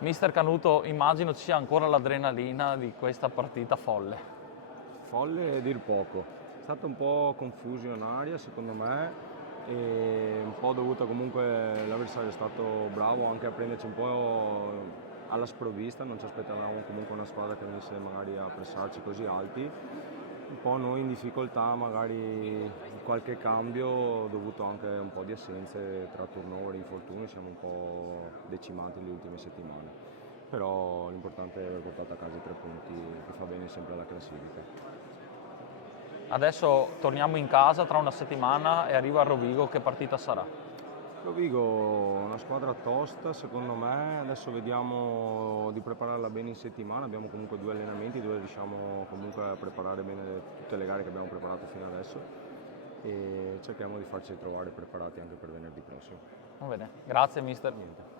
Mister Canuto, immagino ci sia ancora l'adrenalina di questa partita folle. Folle a dir poco, è stata un po' confusionaria secondo me e un po' dovuta comunque, l'avversario è stato bravo anche a prenderci un po' alla sprovvista, non ci aspettavamo comunque una squadra che venisse magari a pressarci così alti, un po' noi in difficoltà, magari qualche cambio dovuto anche a un po' di assenze tra turnover e infortuni, siamo un po' decimati le ultime settimane. Però l'importante è aver portato a casa i 3 punti che fa bene sempre alla classifica. Adesso torniamo in casa tra una settimana e arriva a Rovigo, che partita sarà? Rovigo è una squadra tosta secondo me, adesso vediamo di prepararla bene in settimana, abbiamo comunque 2 allenamenti dove riusciamo comunque a preparare bene tutte le gare che abbiamo preparato fino adesso e cerchiamo di farci trovare preparati anche per venerdì prossimo. Va bene, grazie mister. Niente.